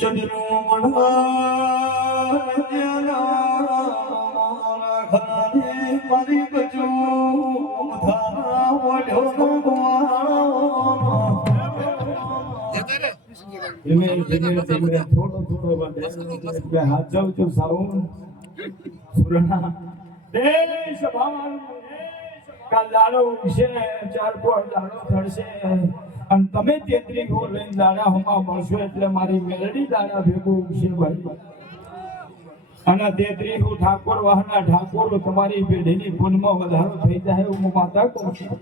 ચંદ્રો મારી બચો હાથ જાઉં છું સારું સુરના દેશ ભાન કાલ દાડો છે 4 દાડો થશે અને તમે 33 ગો લઈને દાડા હમા મળશો એટલે મારી મેલડી દાડા ભેગું છે ભાઈ અને 33 ગો ઠાકોર વાહના ઠાકોર તમારી પેઢીની પુનમાં વધારો થઈ જાય હું માતા કહું છું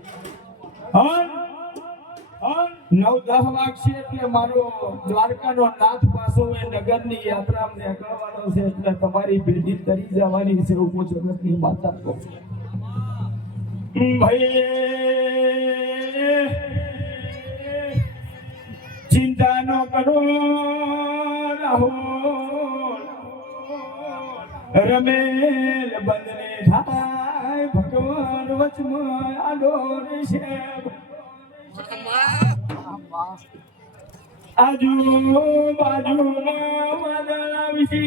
9-10 વાગશે એટલે મારો દ્વારકાનો નાથ પાસો એ નગરની યાત્રામાં નીકળવાનો છે એટલે તમારી પેઢી તરી જવાની છે હું જગતની માતા કહું ભાઈ ચિંતા ન કરો રાહુલ રમેલ બંધને થાય ભગવાન વચમાં આડોર છે આજુ બાજુના વાદળા વિશે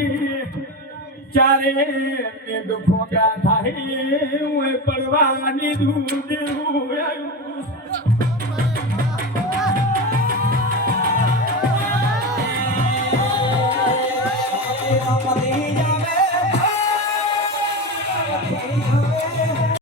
ચારે મેઘ ફોટા થાય પડવાની દૂધ આવ્યું